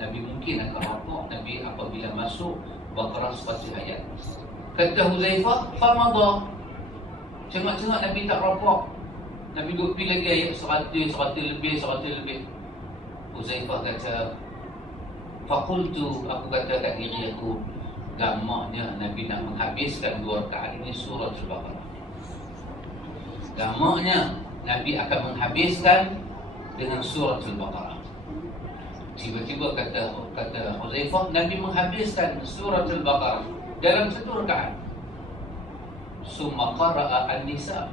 Nabi mungkin akan rokok. Nabi apabila masuk Baqarah 100 ayat. Kata Huzaifah, famadha. Cengak-cengak Nabi tak rokok. Nabi duduk pergi lagi ayat 100 lebih. Huzaifah kata, faqultu, aku kata kat diri aku, gamaknya Nabi nak menghabiskan 2 rakaat ini surah Al-Baqarah. Gamaknya Nabi akan menghabiskan dengan surah Al-Baqarah. Tiba-tiba kata Huzaifah, Nabi menghabiskan surah Al-Baqarah dalam 1 rakaat. Summa qara'a An-Nisa.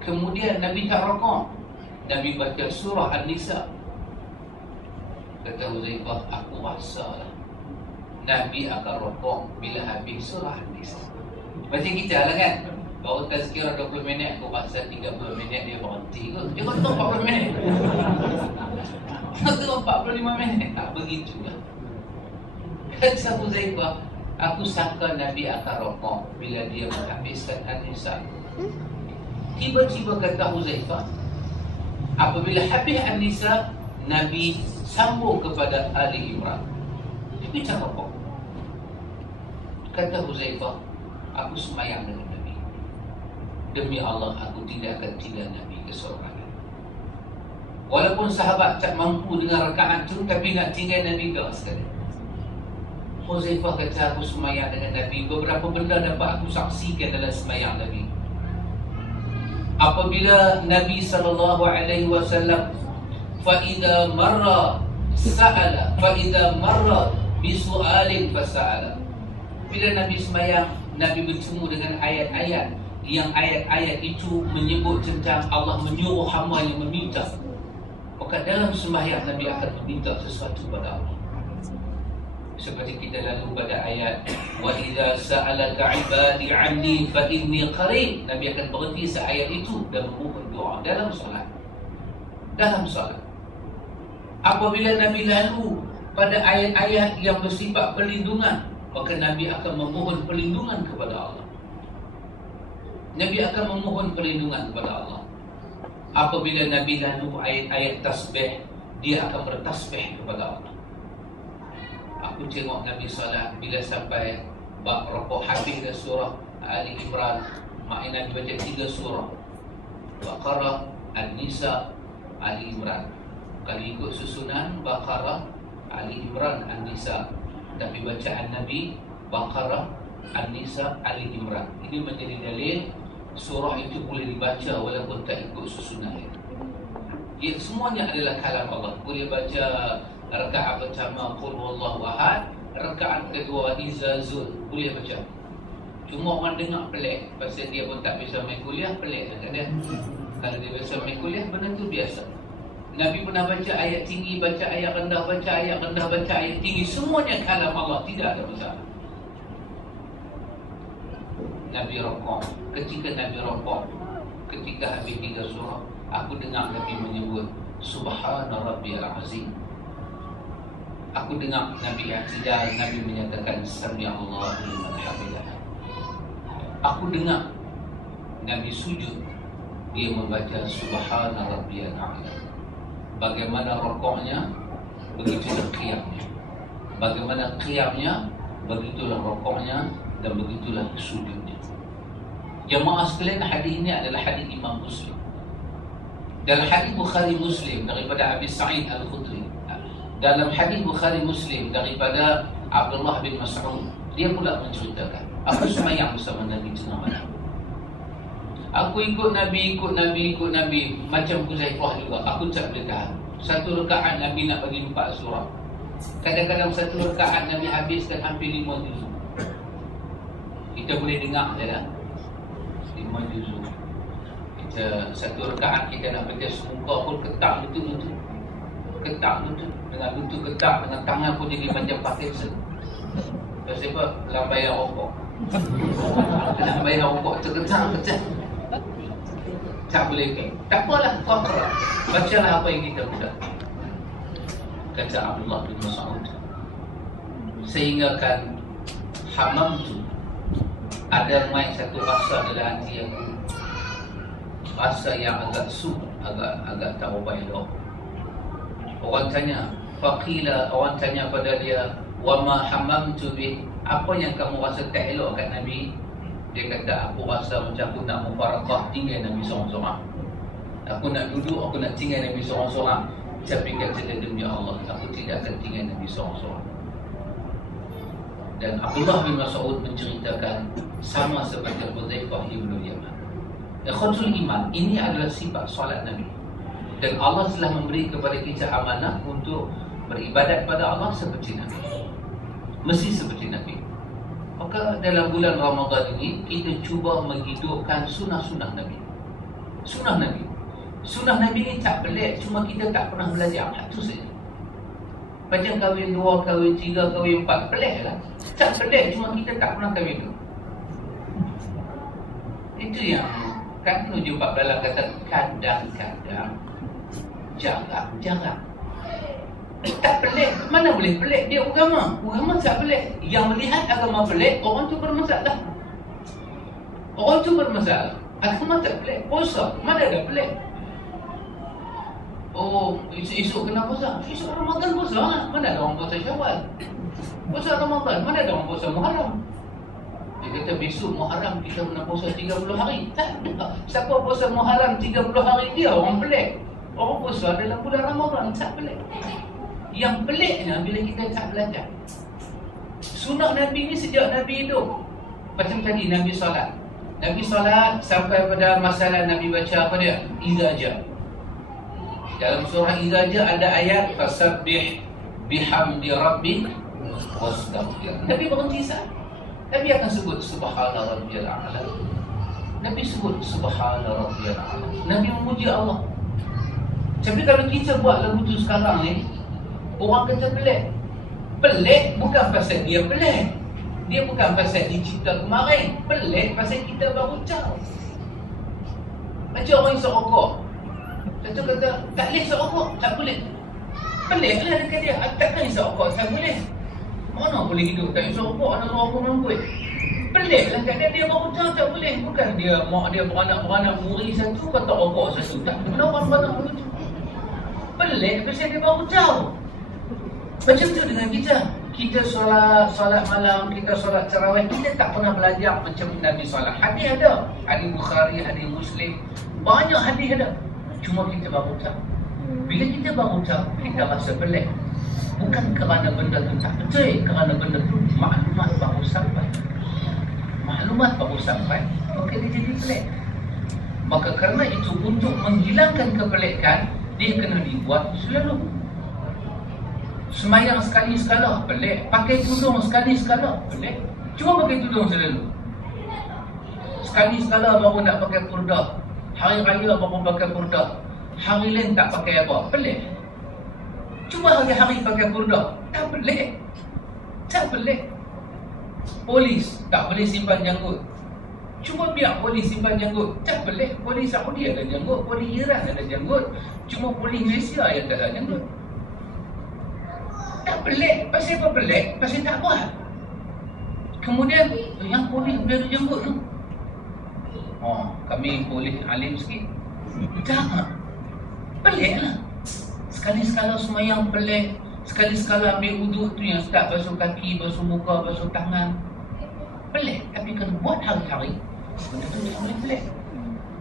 Kemudian Nabi tak rakaat, Nabi baca surah An-Nisa. Kata Huzaifah, aku rasalah Nabi akan rakaat bila habis surah An-Nisa. Macam kita lah kan, baru tazkirah 20 minit, aku rasa 30 minit dia berhenti ke. Dia kata 40 minit, kata 45 minit. Tak begitulah. Kata Huzaifah, aku sangka Nabi akan rakaat bila dia menghabiskan An-Nisa. Tiba-tiba kata Huzaifah, apabila habis An-Nisa, Nabi sambung kepada Ali Imran. Nabi tak rakaat. Kata Huzaifah, aku semayang dengan Nabi. Demi Allah, aku tidak akan tinggal Nabi keseorangan. Walaupun sahabat tak mampu dengan rakaat tu, tapi nak tinggal Nabi ke sekali. Huzaifah kata, aku semayang dengan Nabi. Beberapa benda dapat aku saksikan dalam semayang Nabi. Apabila Nabi SAW fa'idha marra sa'ala, fa'idha marra bisu'alin fasa'ala. Bila Nabi semayang, Nabi bertemu dengan ayat-ayat yang ayat-ayat itu menyebut tentang Allah menyuruh hamba yang meminta. Maka dalam sembahyang Nabi akan meminta sesuatu pada Allah. Seperti kita lalu pada ayat wa idza sa'alaka 'ibadi 'anni fa inni qarib. Nabi akan berhenti seayat itu dan memohon doa dalam solat. Dalam solat. Apabila Nabi lalu pada ayat-ayat yang bersifat perlindungan, maka Nabi akan memohon perlindungan kepada Allah. Nabi akan memohon perlindungan kepada Allah. Apabila Nabi lalu ayat-ayat tasbih, dia akan bertasbih kepada Allah. Aku tengok Nabi salat bila sampai bab rukuk habis dah surah Ali Imran, maknanya Nabi baca 3 surah, Baqarah, An-Nisa, Ali Imran. Kalau ikut susunan Baqarah, Ali Imran, An-Nisa, tapi bacaan Nabi Baqarah, An-Nisa, Ali Imran. Ini menjadi dalil surah itu boleh dibaca walaupun tak ikut susunan itu. Ya, semuanya adalah kalam Allah. Boleh baca rakaat pertama Qul Huwallahu Ahad, rakaat kedua Izazul, boleh baca. Cuma orang dengar pelik, pasal dia pun tak bisa main kuliah, pelik dekat dia. Kalau dia bisa main kuliah, benda tu biasa. Nabi pernah baca ayat tinggi, baca ayat rendah, baca ayat rendah, baca ayat tinggi. Semuanya kalam Allah, tidak ada masalah. Nabi rakaat. Ketika Nabi rakaat, ketika habis 3 surah, aku dengar Nabi menyebut Subhana Rabbiyal Azim. Aku dengar Nabi i'tidal, Nabi menyatakan Sami'allahu liman hamidah. Aku dengar Nabi sujud, dia membaca Subhana Rabbiyal A'la. Bagaimana rakaatnya, begitulah qiyamnya. Bagaimana qiyamnya, begitulah rakaatnya, dan begitulah sujudnya. Jemaah sekalian, hadis ini adalah hadis Imam Muslim. Dalam hadis Bukhari Muslim daripada Abi Sa'id Al-Khudri, dalam hadis Bukhari Muslim daripada Abdullah bin Mas'ud, dia pula menceritakan, aku semayang bersama Nabi tengah malam. Aku ikut Nabi, macam Huzaifah juga. Aku tak boleh tahan. 1 rakaat Nabi nak bagi 4 surah. Kadang-kadang 1 rakaat Nabi habiskan hampir 5 juzuk. Kita boleh dengar je lah, 5 juzuk. Kita 1 rakaat kita nak baca semuka pun ketak betul-betul. Ketak betul. Dengan betul ketak, dengan tangan pun jadi macam Parkinson. Pasal apa? Dalam bayar rokok. Dalam bayar rokok terketak-ketak. Tak boleh ke? Tak apalah, faqra. Bacalah apa yang kita mudah. Kata Abdullah bin Mas'ud, sehingga kan hamam tu ada main satu rasa dalam hati aku, rasa yang agak agak tak berapa elok. Orang tanya, Faqila, orang tanya pada dia, wa ma hammamtu bih, apa yang kamu rasa tak elok kat Nabi? Dia kata, aku rasa macam aku nak mufarakah, tinggal Nabi seorang-seorang. Aku nak duduk, aku nak tinggal Nabi seorang-seorang. Tapi kata dia, demi Allah, aku tidak akan tinggal Nabi seorang-seorang. Dan Abdullah bin Mas'ud menceritakan sama seperti Hudzaifah ibn Yaman. Ikhwatul iman, ini adalah sifat solat Nabi. Dan Allah telah memberi kepada kita amanah untuk beribadat pada Allah seperti Nabi. Mesti seperti Nabi. Maka dalam bulan Ramadan ini kita cuba menghidupkan sunnah-sunnah Nabi. Sunnah Nabi. Sunnah Nabi ni tak pelik, cuma kita tak pernah belajar. Itu saja. Macam kahwin 2, kahwin 3, kahwin 4, pelik lah. Tak pelik, cuma kita tak pernah kahwin tu. Itu yang kan Nuju 14 kata kadang-kadang, jarang-jarang. Tak pelik, mana boleh pelik? Dia agama. Agama tak pelik. Yang melihat agama pelik, orang tu bermasalah. Orang tu bermasalah. Agama tak pelik. Puasa, mana ada pelik? Oh, esok kena puasa. Esok Ramadan puasa lah. Mana ada orang puasa Syawal? Puasa Ramadan, mana ada orang puasa Muharram? Dia kata besok Muharram kita nak puasa 30 hari. Tak ada. Siapa puasa Muharram 30 hari dia orang pelik. Orang puasa dalam bulan Ramadan tak pelik. Yang peliknya bila kita tak belajar. Sunnah Nabi ni sejak Nabi hidup. Macam tadi Nabi solat. Nabi solat sampai pada masalah Nabi baca apa dia? Idza ja. Dalam surah Idza ja ada ayat fasabbih bihamdi rabbik wastaghfir. Nabi berhenti sat. Nabi akan sebut subhana rabbiyal a'la. Nabi sebut subhana rabbiyal a'la. Nabi memuji Allah. Tapi kalau kita buat lagu tu sekarang ni, orang kata pelik. Pelik bukan pasal dia pelik. Dia bukan pasal dicipta kemarin. Pelik pasal kita baru tahu. Macam orang isap rokok. Satu kata, tak boleh isap rokok. Tak boleh. Pelik lah dekat dia. Takkan isap rokok tak boleh. Mana boleh hidup tak isap rokok? Anak orang pun mampu. Pelik lah kat dia. Dia baru tahu tak boleh. Bukan dia mak dia beranak-beranak muri satu, kata rokok satu. Tak. Kenapa orang beranak begitu? Pelik pasal dia baru tahu. Macam tu dengan kita. Kita solat malam, kita solat tarawih, kita tak pernah belajar macam Nabi solat. Hadis ada. Hadis Bukhari, hadis Muslim. Banyak hadis ada. Cuma kita baru tahu. Bila kita baru tahu, kita rasa pelik. Bukan kerana benda tu tak betul, kerana benda tu maklumat baru sampai. Maklumat baru sampai, maka dia jadi pelik. Maka kerana itu, untuk menghilangkan kepelikan, dia kena dibuat selalu. Semayang sekali sekala, pelik. Pakai tudung sekali sekala, pelik. Cuma pakai tudung selalu. Sekali sekala baru nak pakai purdah. Hari raya baru pakai purdah. Hari lain tak pakai apa, pelik. Cuma hari-hari pakai purdah, tak pelik. Tak pelik. Polis tak boleh simpan janggut. Cuma biar polis simpan janggut, tak pelik. Polis Saudi ada janggut, polis Iran ada janggut. Cuma polis Malaysia yang tak ada janggut. Tak pelik. Pasal apa pelik? Pasal tak buat. Kemudian yang polis biar janggut tu, oh, kami polis alim sikit. Tak. Pelik lah. Sekali-sekala semayang pelik. Sekali-sekala ambil wuduk tu yang start basuh kaki, basuh muka, basuh tangan. Pelik. Tapi kena buat hari-hari, benda tu tak boleh pelik.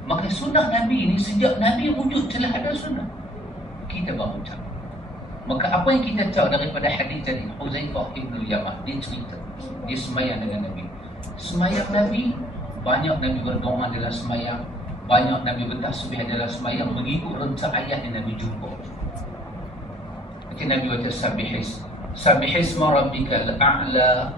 Maka sunnah Nabi ni, sejak Nabi wujud telah ada sunnah. Kita baru tahu. Maka apa yang kita tahu daripada hadis tadi, Hudzaifah ibn Yaman, dia cerita, dia semayang dengan Nabi. Semayang Nabi, banyak Nabi berdoa dalam semayang, banyak Nabi bertasbih dalam semayang, mengikut rencana ayat yang Nabi jumpa. Macam Nabi kata Sabbihisma rabbikal a'la,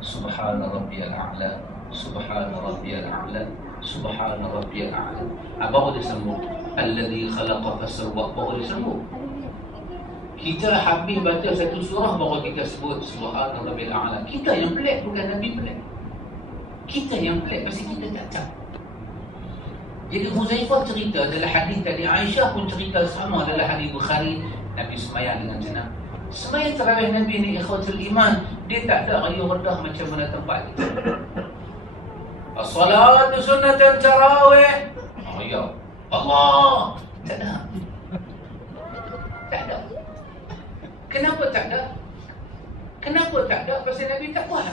subhana rabbiyal a'la, subhana rabbiyal a'la, subhana rabbiyal a'la. Baru dia sambung, alladhi khalaqa fasawwa, baru dia sambung. Kita habis baca satu surah baru kita sebut subhana rabbiyal a'la. Kita yang pelik, bukan Nabi pelik. Kita yang pelik pasal kita tak tahu. Jadi Hudzaifah cerita dalam hadis tadi, Aisyah pun cerita sama dalam hadis Bukhari. Nabi semayang dengan jenah. Semayang tarawih Nabi ni, ikhwatul iman, dia tak ada rayu redah macam mana tempat kita. As-salatu sunnatan tarawih. Oh ya Allah. Tak ada. Tak ada. Kenapa tak ada? Kenapa tak ada? Pasal Nabi tak buat.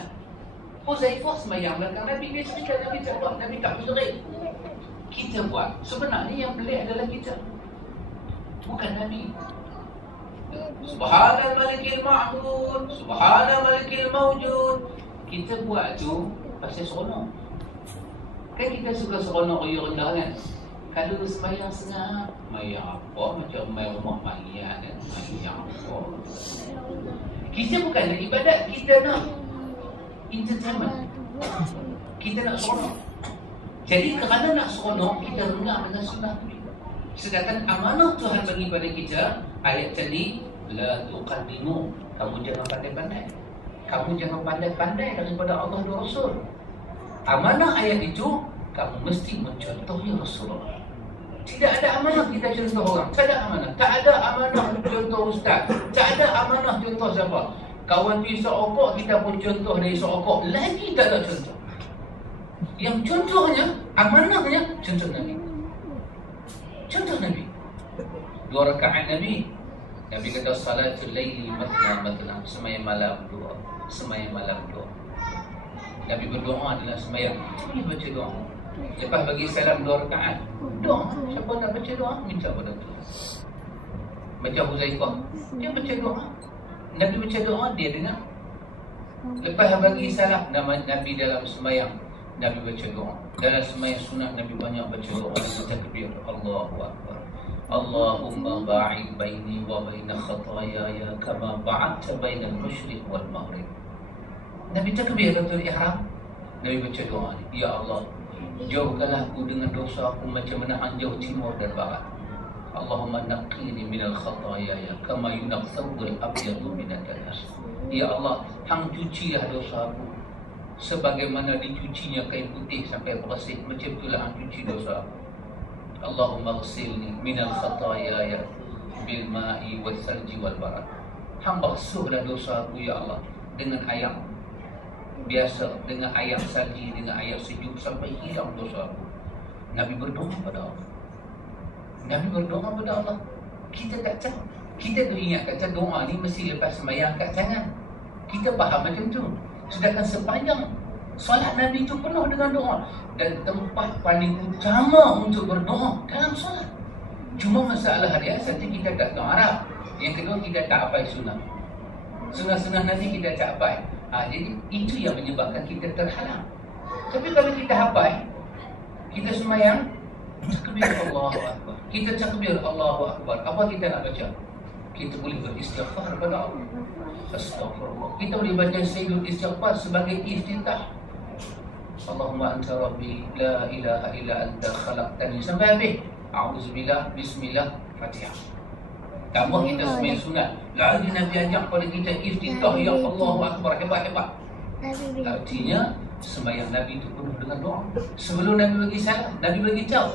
Huzaifah semayang belakang Nabi. Dia cerita Nabi tak buat. Nabi tak bergerak. Kita buat. Sebenarnya yang pelik adalah kita, bukan Nabi. Subhanal malikil ma'bud, subhanal malikil mawjud. Kita buat tu pasal seronok. Kan kita suka seronok riuh rendah kan? Kalau semayang senang, mayang apa? Macam main rumah mayang kan? Mayang apa? Kita bukan nak ibadat, kita nak entertainment. Kita nak seronok. Jadi kerana nak seronok, kita rendah dengan sunnah Nabi. Sedangkan amanah Tuhan bagi pada kita, ayat tadi, la tuqaddimu, kamu jangan pandai-pandai. Kamu jangan pandai-pandai daripada Allah dan Rasul. Amanah ayat itu, kamu mesti mencontohi Rasulullah. Tidak ada amanah kita contoh orang. Tak ada amanah. Tak ada amanah contoh ustaz. Tak ada amanah contoh siapa. Kawan pergi seokok, kita pun contoh dari seokok. Lagi tak ada contoh. Yang contohnya, amanahnya, contoh Nabi. Contoh Nabi. 2 rakaat Nabi. Nabi kata salatul laili matna, semayang malam 2. Semayang malam 2. Nabi berdoa dalam semayang. Dia baca doa. Lepas bagi salam 2 rakaat, doa. Siapa nak baca doa, minta pada Tuhan. Macam Huzaifah, dia baca doa. Nabi baca doa, dia dengar. Lepas bagi salam, Nabi dalam semayang, Nabi baca doa. Dalam semayang sunat, Nabi banyak baca doa. Takbir, Allahu Akbar. Allahumma ba'id baini wa baina khatayaya kama ba'adta baina al-musyriq wal maghrib. Nabi takbir betul ihram. Nabi baca doa ni, ya Allah, jauhkanlah aku dengan dosa aku macam menahan jauh timur dan barat. Allahumma naqqini minal khatayaya kama yunqadul abyadu minad danas. Ya Allah, hang cucilah dosa aku sebagaimana dicucinya kain putih sampai bersih. Macam itulah hang cuci dosa aku. Allahumma ghsilni minal khatayaya bil ma'i wal salji wal barad. Hang basuhlah dosa aku ya Allah dengan air biasa, dengan air salji, dengan air sejuk sampai hilang dosa aku. Nabi berdoa pada Allah. Nabi berdoa pada Allah. Kita tak tahu. Kita tu ingat kata doa ni mesti lepas sembahyang kat tangan. Kita faham macam tu. Sedangkan sepanjang solat Nabi itu penuh dengan doa. Dan tempat paling utama untuk berdoa dalam solat. Cuma masalah dia, satu kita tak tahu Arab. Yang kedua kita tak hafal sunnah. Sunnah-sunnah Nabi kita tak hafal. Jadi itu yang menyebabkan kita terhalang. Tapi kalau kita hafal, kita sembahyang, takbir Allahu Akbar. Kita takbir Allahu Akbar. Apa kita nak baca? Kita boleh beristighfar kepada Allah. Astagfirullah. Kita boleh baca sayyidul istighfar sebagai iftitah. Allahumma anta rabbi la ilaha illa anta khalaqtani sampai habis. A'udzubillah, bismillah, Fatihah. Tambah kita sembahyang sunat. Lagi Nabi ajak pada kita iftitah ya Allahu Akbar, hebat-hebat. Artinya sembahyang Nabi itu penuh dengan doa. Sebelum Nabi bagi salam, Nabi bagi tahu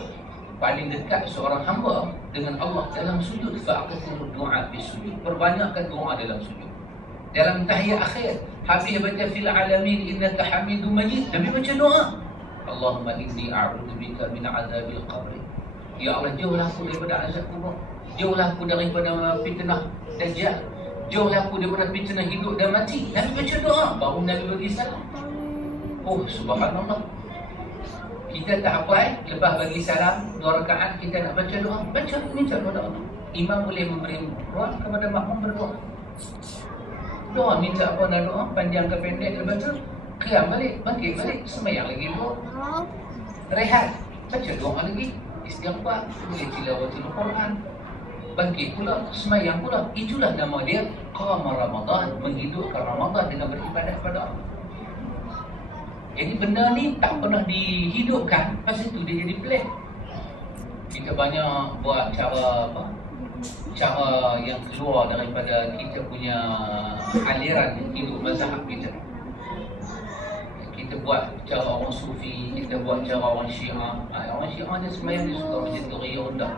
paling dekat seorang hamba dengan Allah dalam sujud, fa'aqtiru du'a bis sujud. Perbanyakkan doa dalam sujud. Dalam tahiyat akhir, habis baca fil alamin innaka hamidum majid, Nabi baca doa. Allahumma inni a'udzubika min adzabil qabr. Ya Allah, jauhlah aku daripada azab kubur. Jauhlah aku daripada fitnah dajjal. Jauhlah aku daripada fitnah hidup dan mati. Nabi baca doa, baru Nabi bagi salam. Oh, subhanallah. Kita tak hafal, lepas bagi salam 2 rakaat kita nak baca doa, baca minta kepada Allah. Imam boleh memberi ruang kepada makmum berdoa. Doa minta apa nak doa, panjang ke pendek, lepas tu qiyam balik, bangkit balik, sembahyang lagi doa. Rehat, baca doa lagi, istighfar, boleh tilawatul Quran. Bangkit pula, sembahyang pula. Itulah nama dia qama Ramadan, menghidupkan Ramadan dengan beribadat kepada Allah. Jadi benda ni tak pernah dihidupkan, pasal tu dia jadi pelik. Kita banyak buat cara apa? Cara yang keluar daripada kita punya aliran hidup mazhab kita. Kita buat cara orang sufi, kita buat cara orang syiah. Orang syiah dia sebenarnya dia suka macam tu, riuh rendah.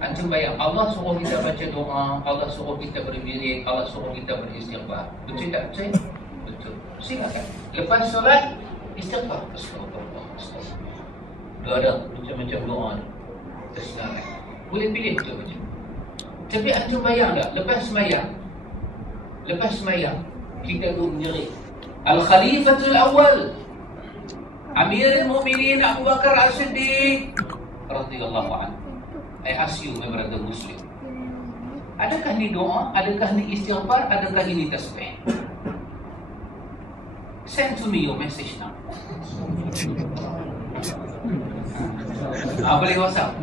Antum bayang, Allah suruh kita baca doa, Allah suruh kita berwirid, Allah suruh kita beristighfar. Betul tak? Betul? Betul. Silakan. Lepas solat, istighfar. Astagfirullah. Dia ada macam-macam doa ni. Tersilakan. Boleh pilih tu macam. Tapi antum bayang tak, lepas semayang kita tu menjerit Al-Khalifatul Awal Amirul Mu'minin Abu Bakar As-Siddiq radhiyallahu anhu. I ask you, my brother Muslim, adakah ni doa, adakah ni istighfar, adakah ini tasbih? Send to me your message now. Boleh WhatsApp.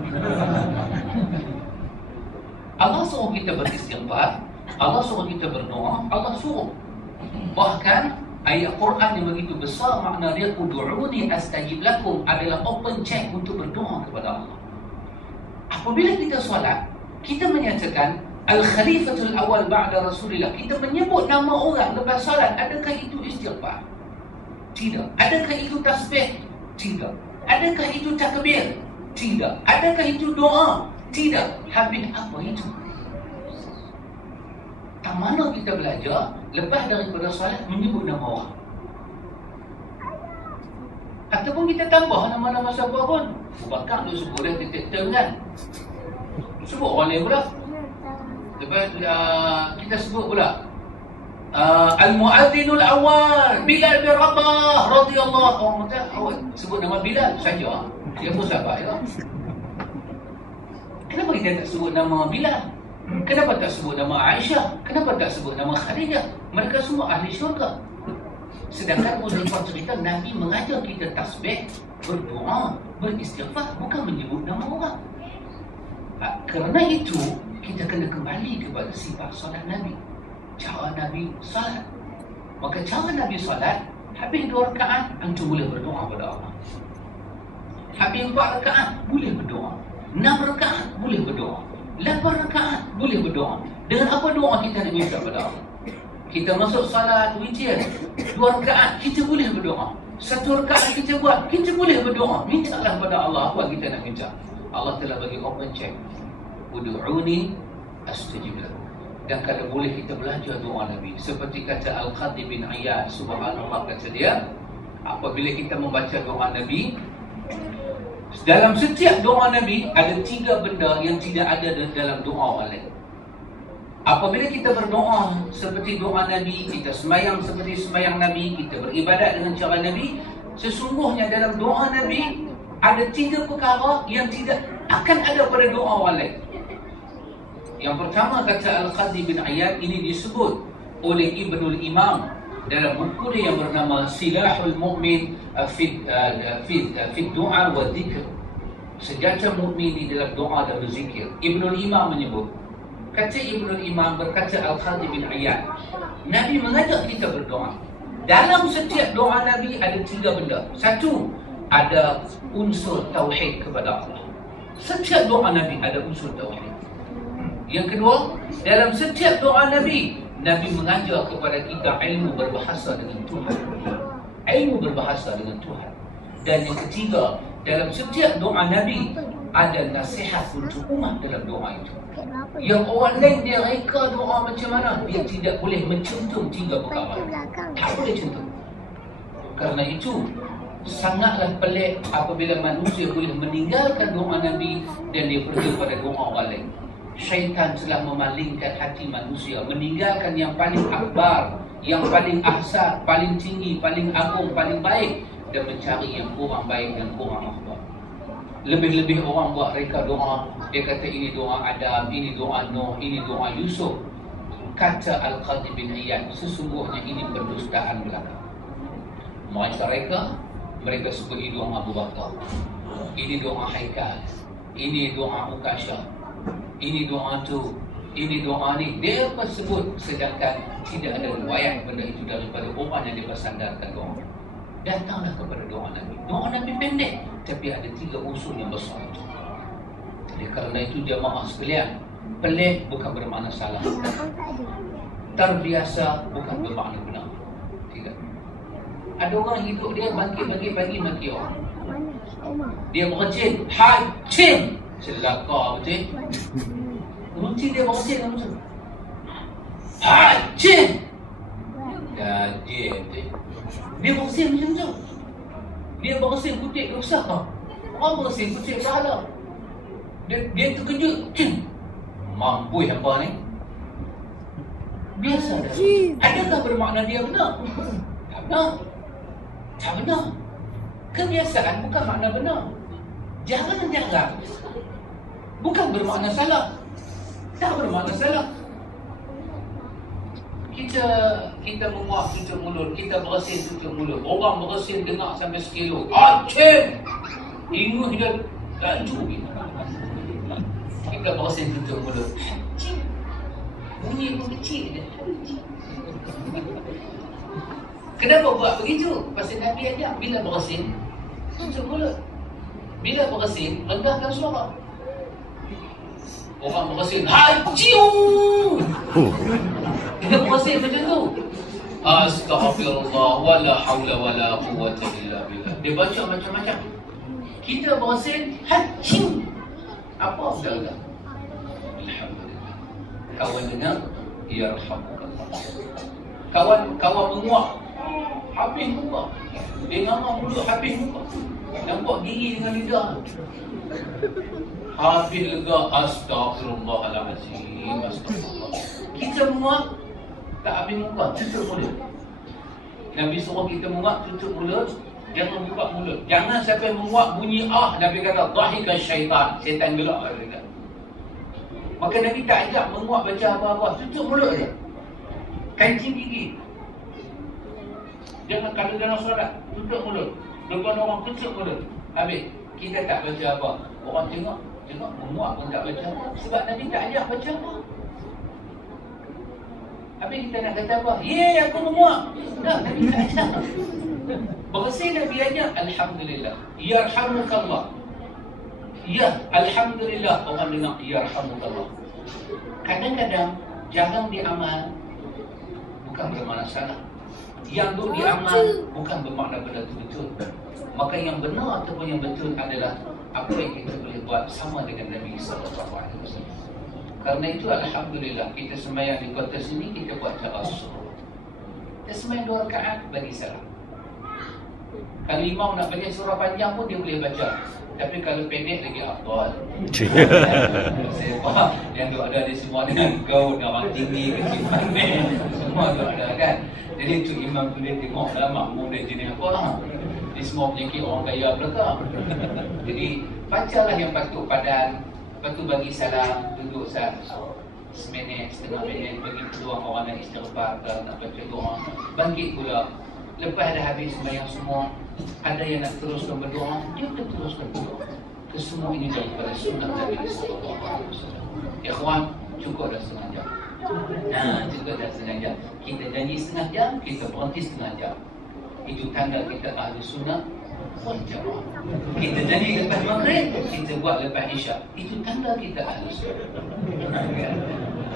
Allah suruh kita beristighfar, Allah suruh kita berdoa, Allah suruh. Bahkan ayat Quran yang begitu besar, makna dia ud'uni astajib lakum, adalah open check untuk berdoa kepada Allah. Apabila kita solat, kita menyatakan Al-Khalifatul Awal ba'da Rasulillah, kita menyebut nama orang lepas solat, adakah itu istighfar? Tidak. Adakah itu tasbih? Tidak. Adakah itu takbir? Tidak. Adakah itu doa? Tidak. Habis apa itu? Tak mana kita belajar lepas daripada solat menyebut nama orang. Ataupun kita tambah nama-nama siapa pun. Bakar tu sebut dia detektor kan. Sebut orang lain pula. Lepas kita sebut pula Al-Mu'adzinul Awal Bilal bin Rabah radhiyallahu anhu. Awal sebut nama Bilal saja. Dia pun sahabat ya. Kenapa kita tak sebut nama Bilal? Kenapa tak sebut nama Aisyah? Kenapa tak sebut nama Khadijah? Mereka semua ahli syurga. Sedangkan Huzaifah cerita Nabi mengajar kita tasbih, berdoa, beristighfar, bukan menyebut nama orang. Kerana itu kita kena kembali kepada sifat solat Nabi, cara Nabi solat. Maka cara Nabi solat, habis 2 rakaat antum boleh berdoa kepada Allah. Habis 4 rakaat boleh berdoa, 6 rakaat boleh berdoa, 8 rakaat boleh berdoa. Dengan apa doa kita nak minta kepada Allah? Kita masuk salat witir 2 rakaat kita boleh berdoa, 1 rakaat kita buat, kita boleh berdoa. Mintalah kepada Allah apa kita nak minta. Allah telah bagi open check, ud'uni astajib lakum. Dan kalau boleh kita belajar doa Nabi, seperti kata Al-Qadhi bin Iyad, subhanallah, kata dia, apabila kita membaca doa Nabi, dalam setiap doa Nabi ada 3 benda yang tidak ada dalam doa orang lain. Apabila kita berdoa seperti doa Nabi, kita semayang seperti semayang Nabi, kita beribadat dengan cara Nabi, sesungguhnya dalam doa Nabi ada 3 perkara yang tidak akan ada pada doa orang lain. Yang pertama, kata Al-Qadhi bin Iyad, ini disebut oleh Ibnul Imam dalam buku dia yang bernama Silahul Mu'min fi Du'a wa Dzikr. Senjata mukmin di dalam doa dan berzikir. Ibnul Imam menyebut, kata Ibnul Imam, berkata Al-Qadhi bin Iyad, Nabi mengajak kita berdoa. Dalam setiap doa Nabi ada 3 benda. 1, ada unsur tauhid kepada Allah. Setiap doa Nabi ada unsur tauhid. Yang kedua, dalam setiap doa Nabi, Nabi mengajar kepada kita ilmu berbahasa dengan Tuhan. Ilmu berbahasa dengan Tuhan. Dan yang ketiga, dalam setiap doa Nabi ada nasihat untuk umat dalam doa itu. Yang orang lain dia reka doa macam mana, dia tidak boleh mencentum 3 perkara. Tak boleh centum. Karena itu sangatlah pelik apabila manusia boleh meninggalkan doa Nabi dan dia pergi pada doa orang lain. Syaitan telah memalingkan hati manusia, meninggalkan yang paling akbar, yang paling ahsan, paling tinggi, paling agung, paling baik, dan mencari yang kurang baik dan kurang akbar. Lebih-lebih orang buat reka doa, dia kata ini doa Adam, ini doa Nuh, ini doa Yusuf. Kata Al-Qadhi bin Iyad, sesungguhnya ini pendustaan belaka. Mereka sebut ini doa Abu Bakar, ini doa Haikal, ini doa Ukasha, ini doa tu, ini doa ni. Dia pun sebut, sedangkan tidak ada riwayat benda itu daripada orang yang dia bersandarkan doa. Datanglah kepada doa Nabi. Doa Nabi pendek, tapi ada 3 unsur yang besar itu. Jadi kerana itu jemaah sekalian, pelik bukan bermakna salah, terbiasa bukan bermakna benar. Tidak. Ada orang hidup dia bagi maki orang. Dia bercin, hacin, celaka betul. Rutin dia bercin macam tu. Hacin. Gaji betul. Dia bersin macam tu. Dia bersin kutip dosa kau. Orang bersin kutip salah. Dia terkejut. mampu apa ni? Biasa dah. Adakah bermakna dia benar? Tak benar. Tak benar. Kebiasaan bukan makna benar. Jangan jarang. Bukan bermakna salah. Tak bermakna salah. Kita menguap tutup mulut, kita bersin tutup mulut. Orang bersin dengar sampai sekilo. Aceh! Inguh dia laju. Kita bersin tutup mulut. Bunyi pun kecil je. Kenapa buat begitu? Pasal Nabi ajak bila bersin tutup mulut. Bila bersin rendahkan suara. Orang bersin hajiu. Dia bersin macam tu. Astaghfirullah wala haula wala quwwata illa billah. Dia baca macam-macam. Kita bersin hajiu. Apa dah? Alhamdulillah. Kawan dengar, yarhamukallah. Kawan menguap, habis muka. Dia ngamuk mulut, habis muka. Nampak gigi dengan lidah. Habis lega, astagfirullahaladzim, astagfirullah. Kita menguap, tak habis muka, tutup mulut. Nabi suruh kita menguap, tutup mulut. Jangan buka mulut. Jangan sampai menguap bunyi Nabi kata, dhahika syaitan. Syaitan gelak. Maka Nabi tak ajak menguap baca apa-apa. Tutup mulut je. Kancing gigi. Jangan kalau dalam solat, tutup mulut. Depan orang tutup mulut. Habis. Kita tak baca apa. Orang tengok menguap pun tak baca apa. Sebab Nabi tak ajak baca apa. Habis kita nak kata apa? Aku menguap. Tak, Nabi tak ajak. Bersin Nabi ajak. Alhamdulillah. Yarhamukallah. Ya, alhamdulillah. Orang dengar yarhamukallah. Kadang-kadang jangan diamal bukan bermakna salah. Yang tu diamal bukan bermakna benda tu betul. Maka yang benar ataupun yang betul adalah apa yang kita boleh buat sama dengan Nabi sallallahu alaihi wasallam. Karena itu alhamdulillah kita sembahyang di kota sini kita buat tarasul. Kita sembahyang 2 rakaat bagi salam. Kalau imam nak baca surah panjang pun dia boleh baca. Tapi kalau pendek lagi afdal. Saya faham yang tu ada di semua dengan gaun orang tinggi kecil pandai. Semua tu ada kan. Jadi tu imam tu dia tengok lah makmum dia jenis apa. Di semua penyakit orang kaya belakang. Jadi bacalah yang patut padan. Lepas tu bagi salam, duduk seminit, setengah minit, bagi peluang orang nak istighfar ke, nak baca doa. Bangkit pula. Lepas dah habis sembahyang semua, ada yang nak teruskan berdoa, dia akan teruskan berdoa. Kesemua ini daripada sunnah Nabi sallallahu alaihi wasallam. Ikhwan, cukup dah setengah jam. Cukup dah setengah jam. Kita janji setengah jam, kita berhenti setengah jam. Itu tanda kita ahli sunnah wal jamaah. Kita janji lepas maghrib, kita buat lepas isyak. Itu tanda kita ahli sunnah.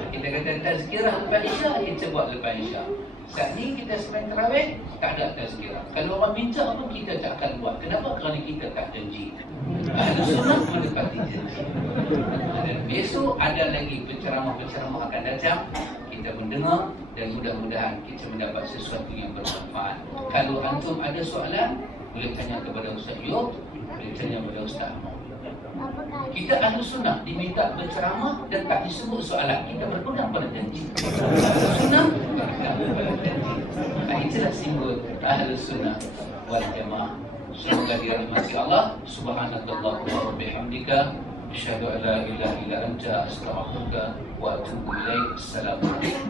Kita kata tazkirah lepas isyak, kita buat lepas isyak. Saat ni kita sembang tarawih, tak ada tazkirah. Kalau orang minta pun kita tak akan buat. Kenapa? Kerana kita tak janji. Ahli sunnah mendekati janji. Dan besok ada lagi penceramah-penceramah akan datang. Kita mendengar dan mudah-mudahan kita mendapat sesuatu yang bermanfaat. Kalau antum ada soalan, boleh tanya kepada Ustaz Yop, boleh tanya kepada Ustaz Ahmad. Kita ahli sunnah diminta berceramah dan tak disebut soalan. Kita berpegang pada janji. Sunnah berpegang pada janji. Itulah simbol ahli sunnah wal jamaah. Semoga dirahmati Allah. Subhanakallahumma wa bihamdika asyhadu an la ilaha illa anta astaghfiruka wa atubu ilaik. Assalamualaikum.